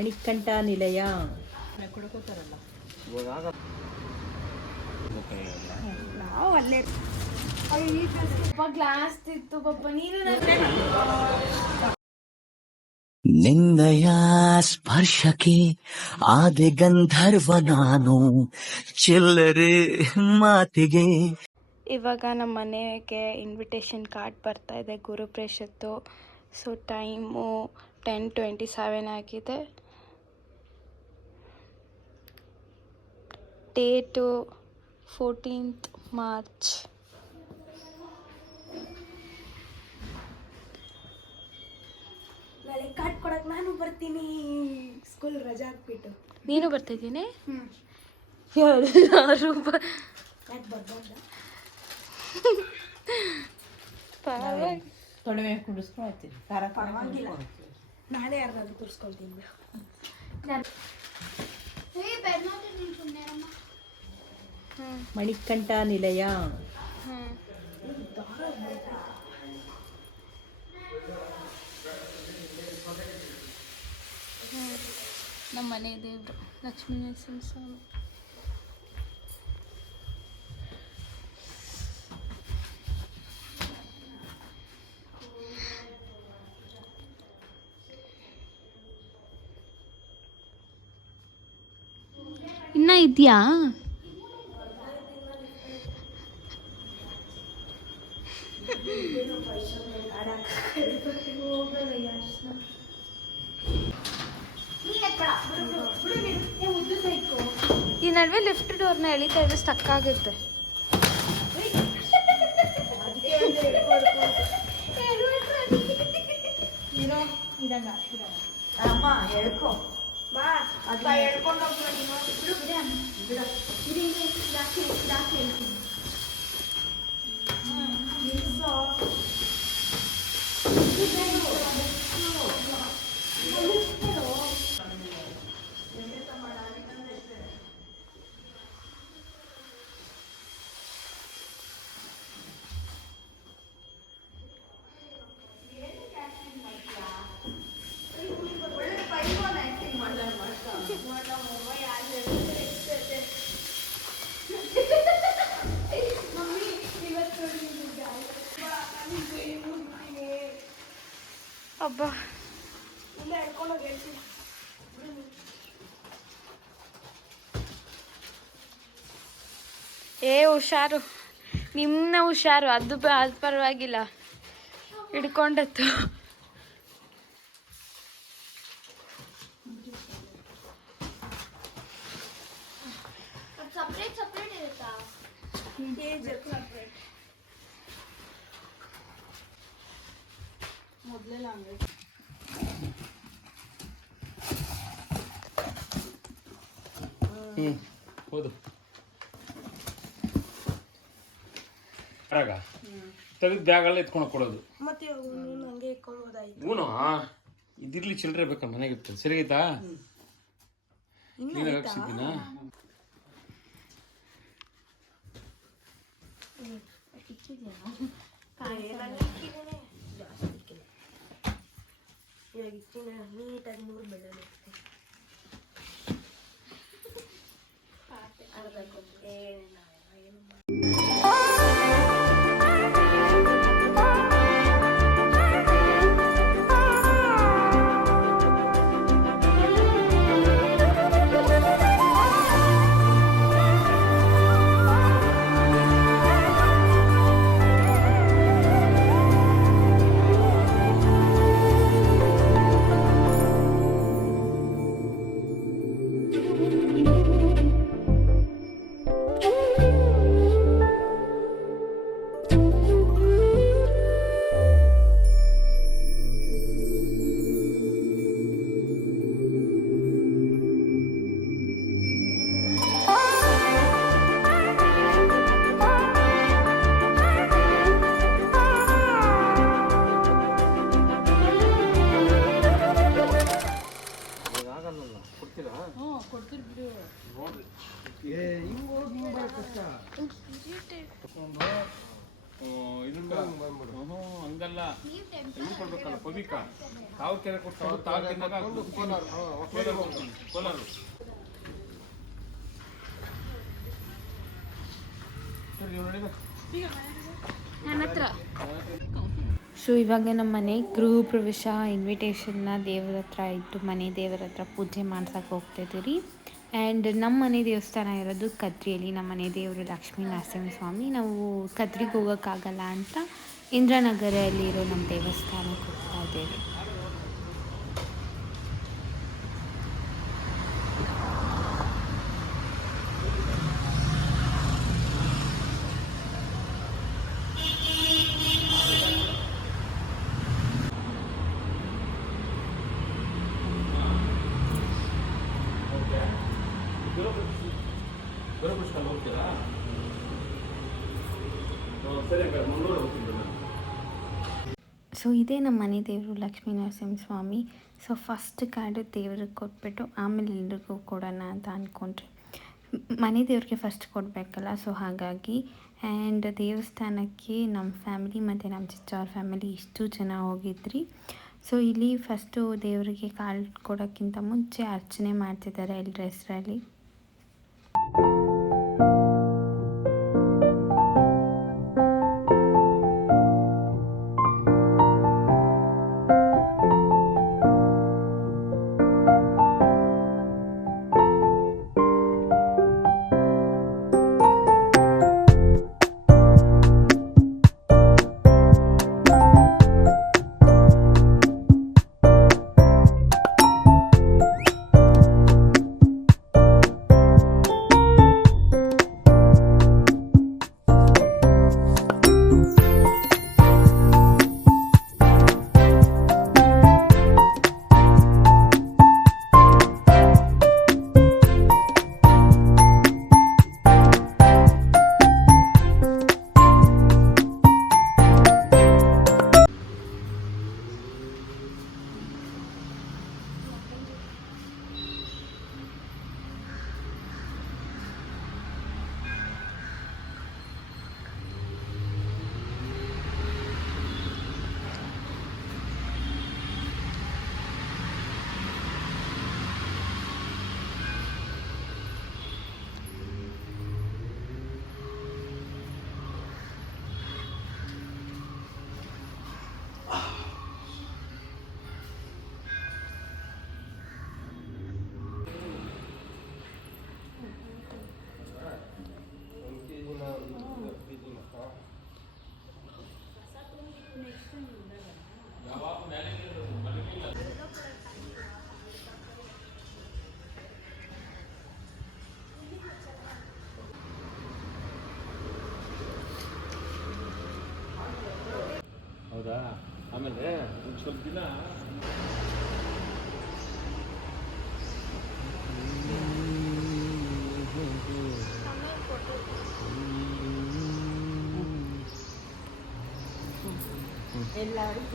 ಮಣಿಕಂಠ ನಿಲಯ ನಾವು ಅಲ್ಲೇ ಗ್ಲಾಸ್ ಇತ್ತು ಪಾಪ ನೀನು ನಿನ್ನಯ ಸ್ಪರ್ಶಕ್ಕೆ ಆದೆ ಗಂಧರ್ವ ನಾನು ಚಿಲ್ಲರೆ ಮಾತಿಗೆ. ಇವಾಗ ನಮ್ಮ ಮನೆಗೆ ಇನ್ವಿಟೇಷನ್ ಕಾರ್ಡ್ ಬರ್ತಾ ಇದೆ ಗುರುಪ್ರಸಾದ್ದು. ಸೊ ಟೈಮು 10:27 ಆಗಿದೆ. Date 14th March. ನಾಳೆ ಕಾರ್ಡ್ ಕೊಡಕ್ಕೆ ನಾನು ಬರ್ತೀನಿ. ಸ್ಕೂಲ್ ರಜಾ ಹಾಕ್ಬಿಟ್ಟು ನೀನು ಬರ್ತಿದ್ದೀನಿ. ಎಲ್ಲರೂ ಯಾಕೆ ಬರ್ಬಾರ್ದ? ತೊಡವೆ ಕುಡಿಸ್ಕೊಳ್ತೀನಿ. ಪರವಾಗಿಲ್ಲ, ನಾನೇ ಯಾರಿಗಾದ್ರು ಕೂರಿಸ್ಕೊಳ್ತೀನಿ. ಮಣಿಕಂಠ ನಿಲಯ. ನಮ್ಮ ಮನೆ ದೇವರು ಲಕ್ಷ್ಮೀ ನರಸಿಂಹ ಸ್ವಾಮಿ. ಇನ್ನ ಇದೆಯಾ? ಈ ನಡುವೆ ಲಿಫ್ಟ್ ಡೋರ್ನ ಎಳಿತಾ ಇದ್ರೆ ಸ್ಟಕ್ ಆಗುತ್ತೆ. ಅಮ್ಮ ಹೇಳ್ಕೊ ಬಾ, ಅದ ಹೇಳ್ಕೊಂಡು ಅಬ್ಬಾ. ಹುಷಾರು, ನಿಮ್ಮನ್ನ ಹುಷಾರು. ಅದು ಪರವಾಗಿಲ್ಲ, ಹಿಡ್ಕೊಂಡತ್ತು. ಹೌದು ತೆಗೆದು ಬ್ಯಾಗಲ್ಲ ಎತ್ಕೊಂಡು ಕೊಡೋದು. ಮತ್ತೆ ಹಂಗೆ ಇಟ್ಕೊಳ್ಬೋದಾಯ್ತು. ಹೂನು ಇದಿರ್ಲಿ, ಚಿಲ್ಲರೆ ಬೇಕಲ್ಲ ಮನೆಗೆ ಇರ್ತದೆ. ಸರಿ ಆಯ್ತಾ? ನೀನು ಹಾಕ್ಸಿದ್ದೀನಾ? ನೀಟಾಗಿ 3 ಬೆಳ್ಳುಳ್ಳಿ ಇದನ್ನ ಹಂಗಲ್ಲ ಇದು ಕೊಡ್ಬೇಕಲ್ಲ ಪವಿಕ ತಾವು ಕೆರೆ ಕೊಟ್ಟು ತಾವು ತಿಂದಾಗ ಕೋಲಾರ ನನ್ನ ಹತ್ರ ಸೊ ಇವಾಗ ನಮ್ಮ ಮನೆ ಗೃಹ ಪ್ರವೇಶ ಇನ್ವಿಟೇಷನ್ನ ದೇವ್ರ ಹತ್ರ ಇಟ್ಟು ಮನೆ ದೇವರ ಹತ್ರ ಪೂಜೆ ಮಾಡ್ಸಕ್ಕೆ ಹೋಗ್ತಾಯಿದ್ದೀವಿ. ಆ್ಯಂಡ್ ನಮ್ಮ ಮನೆ ದೇವಸ್ಥಾನ ಇರೋದು ಕದ್ರಿಯಲ್ಲಿ. ನಮ್ಮ ಮನೆ ದೇವರು ಲಕ್ಷ್ಮೀ ನರಸಿಂಹಸ್ವಾಮಿ. ನಾವು ಕದ್ರಿಗೆ ಹೋಗೋಕ್ಕಾಗಲ್ಲ ಅಂತ ಇಂದ್ರನಗರಲ್ಲಿರೋ ನಮ್ಮ ದೇವಸ್ಥಾನಕ್ಕೆ ಹೋಗ್ತಾ ಇದ್ದೇವೆ. ಹೋಗ್ತೀರಾ? ಸರಿ ಮಂಗಳೂರು ಹೋಗ್ತೀನಿ. ಸೊ ಇದೇ ನಮ್ಮ ಮನೆ ದೇವರು Lakshmi Narasimhaswamy. So first card ದೇವ್ರಿಗೆ ಕೊಟ್ಬಿಟ್ಟು ಆಮೇಲೆ ಎಲ್ರಿಗೂ ಕೊಡೋಣ ಅಂತ ಅಂದ್ಕೊಂಡ್ರೆ ಮನೆ ದೇವ್ರಿಗೆ ಫಸ್ಟ್ ಕೊಡಬೇಕಲ್ಲ. ಸೊ ಹಾಗಾಗಿ ಆ್ಯಂಡ್ ದೇವಸ್ಥಾನಕ್ಕೆ ನಮ್ಮ ಫ್ಯಾಮಿಲಿ ಮತ್ತು ನಮ್ಮ ಚಿಚ್ಚವ್ರ ಫ್ಯಾಮಿಲಿ ಇಷ್ಟು ಜನ ಹೋಗಿದ್ರಿ. ಸೊ ಇಲ್ಲಿ ಫಸ್ಟು ದೇವರಿಗೆ ಕಾಲು ಕೊಡೋಕ್ಕಿಂತ ಮುಂಚೆ ಅರ್ಚನೆ ಮಾಡ್ತಿದ್ದಾರೆ ಎಲ್ಲರ ಹೆಸರಲ್ಲಿ. ಹೌದಾ? ಆಮೇಲೆ ಸ್ವಲ್ಪ ದಿನ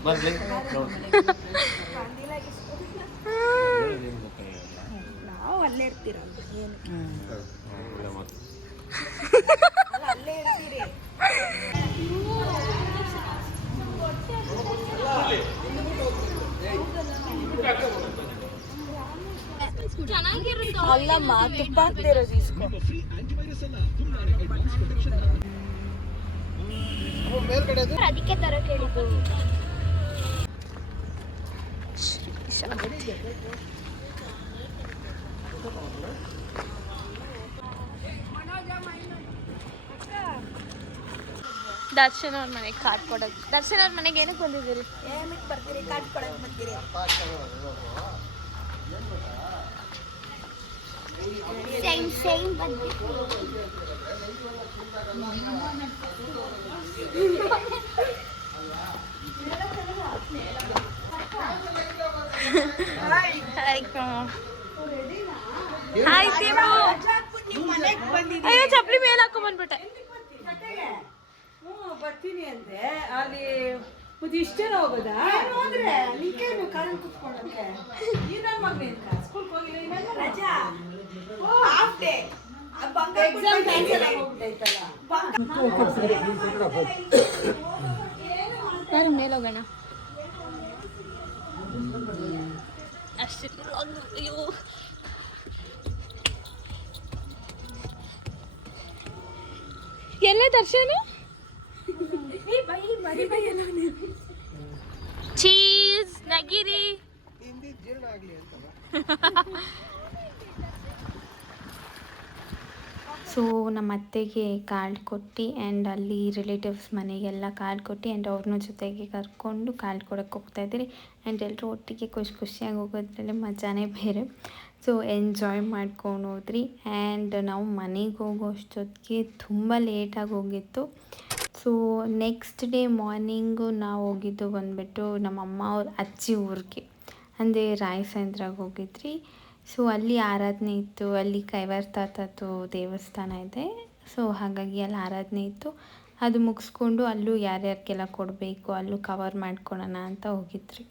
ಬರ್ಲಿ ನಾವು ಅಲ್ಲೇ ಇರ್ತೀರಲ್ಲ ಏನು ಅಲ್ಲೇ ಇರ್ತೀರಿ. ಅಲ್ಲಮ್ಮ ತುಪ್ಪ ಹಾಕ್ತಿರೋದು ಇಸ್ಕೊ. ಅದಕ್ಕೆ ತರ ಕೇಳಿದ್ದು. ದರ್ಶನ್ ಅವ್ರ ಮನೆಗೆ ಕಾರ್ಡ್ ಕೊಡೋದು. ದರ್ಶನ್ ಅವ್ರ ಮನೆಗೆ ಏನಕ್ಕೆ ಬಂದಿದ್ದೀರಿ? ಏನಕ್ಕೆ ಬರ್ತೀರಿ? ಕಾರ್ಡ್ ಕೊಡಕ್ಕೆ ಬರ್ತೀರಿ? ಸೇಮ್ ಬಂದ್ಬಿಟ್ಟು ಅಯ್ಯೋ ಚಪ್ಪಲಿ ಮೇಲೆ ಹಾಕೊಂಡ್ಬಂದ್ಬಿಟ್ಟೆ. ಬರ್ತೀನಿ ಅಂದೆ ಅಲ್ಲಿ ಮತ್ತೆ ಇಷ್ಟೇನ ಹೋಗೋದಾ? ಹೋದ್ರೆ ನಿಂಕೇನು ಕಾರಲ್ಲಿ ಕುತ್ಕೊಳ್ಳೋಕೆ ಈ ನನ್ನ ಮಗನೇನು ಸ್ಕೂಲ್ಗೆ ಹೋಗಿಲ್ಲ? ರಜಾ half day bunk exam cancel ಆಗೋಗ್ಬಿಟ್ಟೈತಲ್ಲ. ಯಾರು ಮೇಲೋಗೋಣ ಅಷ್ಟೇ. ಅಯ್ಯೋ ಎಲ್ಲ ದರ್ಶನ ಚೀಸ್ ನಗಿರಿ. ಸೊ ನಮ್ಮ ಅತ್ತೆಗೆ ಕಾರ್ಡ್ ಕೊಟ್ಟು ಆ್ಯಂಡ್ ಅಲ್ಲಿ ರಿಲೇಟಿವ್ಸ್ ಮನೆಗೆಲ್ಲ ಕಾರ್ಡ್ ಕೊಟ್ಟು ಆ್ಯಂಡ್ ಅವ್ರನ್ನ ಜೊತೆಗೆ ಕರ್ಕೊಂಡು ಕಾರ್ಡ್ ಕೊಡೋಕ್ಕೆ ಹೋಗ್ತಾಯಿದ್ರಿ. ಆ್ಯಂಡ್ ಎಲ್ಲರೂ ಒಟ್ಟಿಗೆ ಖುಷಿಯಾಗಿ ಹೋಗೋದ್ರಲ್ಲಿ ಮಜಾನೇ ಬೇರೆ. ಸೊ ಎಂಜಾಯ್ ಮಾಡ್ಕೊಂಡು ಹೋದ್ರಿ. ಆ್ಯಂಡ್ ನಾವು ಮನೆಗೆ ಹೋಗೋ ಅಷ್ಟೊತ್ತಿಗೆ ತುಂಬ ಲೇಟಾಗಿ ಹೋಗಿತ್ತು. ಸೊ ನೆಕ್ಸ್ಟ್ ಡೇ ಮಾರ್ನಿಂಗು ನಾವು ಹೋಗಿದ್ದು ಬಂದುಬಿಟ್ಟು ನಮ್ಮಮ್ಮ ಅವ್ರ ಅಜ್ಜಿ ಊರಿಗೆ, ಅಂದರೆ ರಾಯಸಂದ್ರಾಗ ಹೋಗಿದ್ರಿ. ಸೊ ಅಲ್ಲಿ ಆರಾಧನೆ ಇತ್ತು, ಅಲ್ಲಿ ಕೈವಾರ ತಾತದ್ದು ದೇವಸ್ಥಾನ ಇದೆ. ಸೊ ಹಾಗಾಗಿ ಅಲ್ಲಿ ಆರಾಧನೆ ಇತ್ತು. ಅದು ಮುಗಿಸ್ಕೊಂಡು ಅಲ್ಲೂ ಯಾರ್ಯಾರಿಗೆಲ್ಲ ಕೊಡಬೇಕು ಅಲ್ಲೂ ಕವರ್ ಮಾಡ್ಕೊಳ್ಳೋಣ ಅಂತ ಹೋಗಿದ್ರಿ.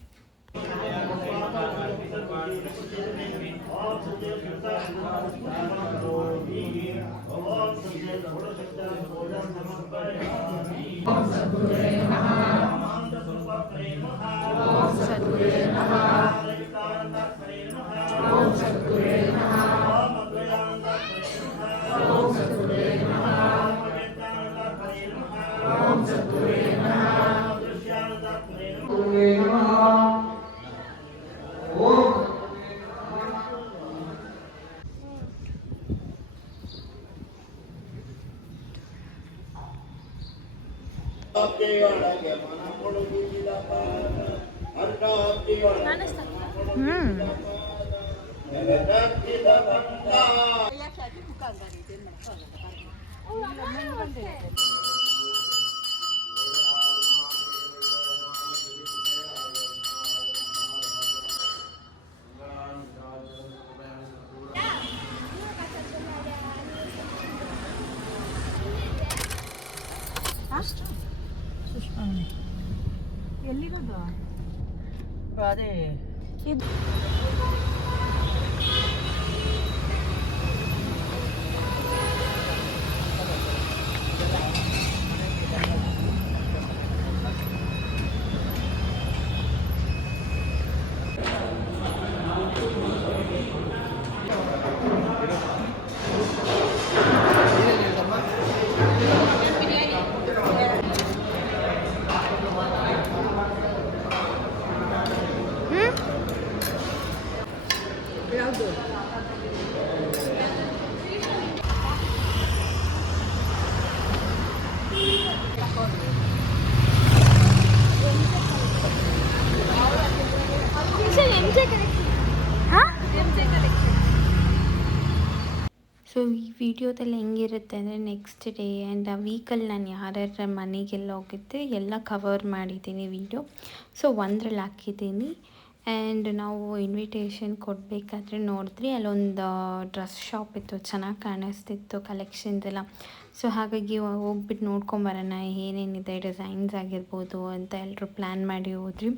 ಎಲ್ಲಿರೋದು ಅದೇ ಸೊ ಈ ವಿಡಿಯೋದಲ್ಲಿ ಹೆಂಗಿರುತ್ತೆ ಅಂದರೆ ನೆಕ್ಸ್ಟ್ ಡೇ ಆ್ಯಂಡ್ ಆ ವೀಕಲ್ಲಿ ನಾನು ಯಾರ್ಯಾರ ಮನೆಗೆಲ್ಲ ಹೋಗಿದ್ದೆ ಎಲ್ಲ ಕವರ್ ಮಾಡಿದ್ದೀನಿ ವಿಡಿಯೋ. ಸೊ ಒಂದ್ರಲ್ಲಿ ಹಾಕಿದ್ದೀನಿ. ಆ್ಯಂಡ್ ನಾವು ಇನ್ವಿಟೇಷನ್ ಕೊಡಬೇಕಾದ್ರೆ ನೋಡಿದ್ರಿ ಅಲ್ಲೊಂದು ಡ್ರೆಸ್ ಶಾಪ್ ಇತ್ತು, ಚೆನ್ನಾಗಿ ಕಾಣಿಸ್ತಿತ್ತು ಕಲೆಕ್ಷನ್ಸ್ ಎಲ್ಲ. ಸೊ ಹಾಗಾಗಿ ಹೋಗ್ಬಿಟ್ಟು ನೋಡ್ಕೊಂಬರೋಣ ಏನೇನಿದೆ ಡಿಸೈನ್ಸ್ ಆಗಿರ್ಬೋದು ಅಂತ ಎಲ್ಲರೂ ಪ್ಲ್ಯಾನ್ ಮಾಡಿ ಹೋದ್ರಿ.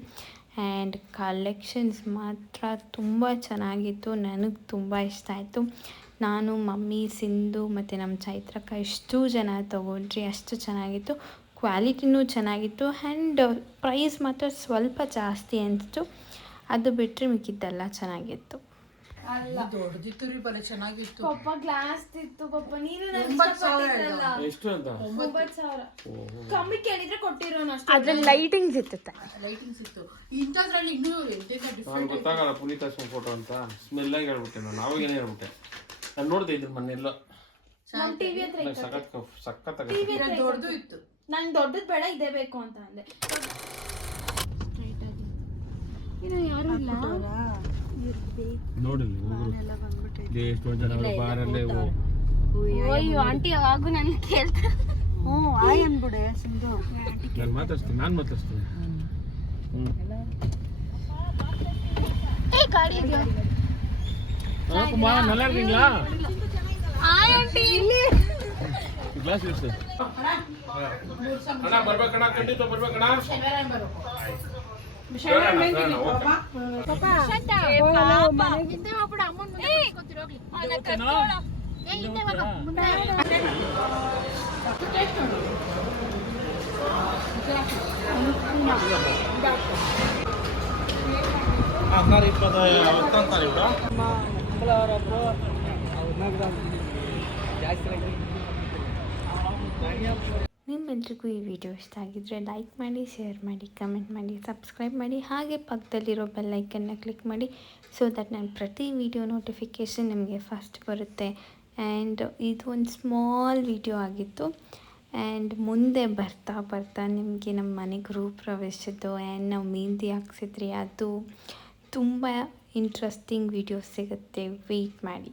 ಆ್ಯಂಡ್ ಕಲೆಕ್ಷನ್ಸ್ ಮಾತ್ರ ತುಂಬ ಚೆನ್ನಾಗಿತ್ತು, ನನಗೆ ತುಂಬ ಇಷ್ಟ ಆಯಿತು. ನಾನು, ಮಮ್ಮಿ, ಸಿಂಧು ಮತ್ತು ನಮ್ಮ ಚೈತ್ರಕ್ಕ ಎಷ್ಟು ಜನ ತೊಗೊಂಡ್ರಿ, ಅಷ್ಟು ಚೆನ್ನಾಗಿತ್ತು. ಕ್ವಾಲಿಟಿನೂ ಚೆನ್ನಾಗಿತ್ತು ಆ್ಯಂಡ್ ಪ್ರೈಸ್ ಮಾತ್ರ ಸ್ವಲ್ಪ ಜಾಸ್ತಿ ಅನಿಸ್ತು. ಅದು ಬಿಟ್ಟರೆ ಮಿಕ್ಕಿದ್ದೆಲ್ಲ ಚೆನ್ನಾಗಿತ್ತು. ದೊಡ್ಡದಿತ್ತು ರೀ, ಬರೀ ಚೆನ್ನಾಗಿತ್ತು. ಪಪ್ಪ ಗ್ಲಾಸ್ ಇತ್ತು. ಪಪ್ಪ ನೀನು ಎಷ್ಟು ಅಂತ 9,000 ಕಮ್ಮಿ ಕೇಳಿದ್ರೆ ಕೊಟ್ಟಿರೋನು ಅಷ್ಟೇ. ಅದ್ರಲ್ಲಿ ಲೈಟಿಂಗ್ಸ್ ಇತ್ತು. ಲೈಟಿಂಗ್ಸ್ ಇತ್ತು. ಇಂಥದ್ರಲ್ಲಿ ಇನ್ನೂ ನಾನು ಗೊತ್ತಾಗಲ್ಲ ಪುನೀತ್ ಹಾಸ್ಕೊಂಡ್ ಫೋಟೋ ಅಂತ ಸ್ಮೆಲ್ ಆಗಿ ಹೇಳ್ಬಿಟ್ಟೆ ನಾನು. ಅವಾಗೇನೆ ಹೇಳ್ಬಿಟ್ಟೆ, ನಾನು ನೋಡ್ದೆ ಇದ್ರ ಮನೆಯೆಲ್ಲ ನಮ್ ಟಿವಿ ಹತ್ರ ಸಖತ್ ದೊಡ್ಡದು ಇತ್ತು. ನಂಗೆ ದೊಡ್ಡದು ಬೇಡ, ಇದೇ ಬೇಕು ಅಂತ ಅಂದೆ. ಯಾರು ಇಲ್ಲ ನೋಡಿಲ್ಲ ಎಷ್ಟೊಂದು ಜನ ಬಾರಲ್ಲೇ ಅಯ್ಯೋ ಆಂಟಿ ಯಾವಾಗೂ ನನ್ ಕೇಳ್ತಾ ಆಯ್ ಅನ್ಬಿಡೆ ಸಿಂಧು. ನಾನು ಮಾತಾಡ್ತೀನಿ. ಗಾಡಿ ಇದೆಯಾ நல்லா இருக்கீங்களா? Hi aunty. ಇಲ್ಲಿ ಗ್ಲಾಸ್ ಇಡ್ಸು ಅಣ್ಣ. ಬರ್ಬೇಕಣ್ಣ, ಖಂಡಿತ ಬರ್ಬೇಕಣ್ಣ. ನಿಮ್ಮೆಲ್ರಿಗೂ ಈ ವಿಡಿಯೋ ಇಷ್ಟ ಆಗಿದ್ದರೆ ಲೈಕ್ ಮಾಡಿ, ಶೇರ್ ಮಾಡಿ, ಕಮೆಂಟ್ ಮಾಡಿ, ಸಬ್ಸ್ಕ್ರೈಬ್ ಮಾಡಿ, ಹಾಗೆ ಪಕ್ಕದಲ್ಲಿರೋ ಬೆಲ್ಲೈಕನ್ನ ಕ್ಲಿಕ್ ಮಾಡಿ ಸೊ ದಟ್ ನಾನು ಪ್ರತಿ ವಿಡಿಯೋ ನೋಟಿಫಿಕೇಷನ್ ನಿಮಗೆ ಫಸ್ಟ್ ಬರುತ್ತೆ. ಆ್ಯಂಡ್ ಇದು ಒಂದು ಸ್ಮಾಲ್ ವಿಡಿಯೋ ಆಗಿತ್ತು. ಆ್ಯಂಡ್ ಮುಂದೆ ಬರ್ತಾ ನಿಮಗೆ ನಮ್ಮ ಮನೆ ಗೃಹ ಪ್ರವೇಶದ್ದು ಆ್ಯಂಡ್ ನಾವು ಮೆಹಂದಿ ಹಾಕ್ಸಿದ್ರಿ ಅದು ತುಂಬ ಇಂಟ್ರೆಸ್ಟಿಂಗ್ ವಿಡಿಯೋಸ್ ಸಿಗುತ್ತೆ. ವೆಯ್ಟ್ ಮಾಡಿ.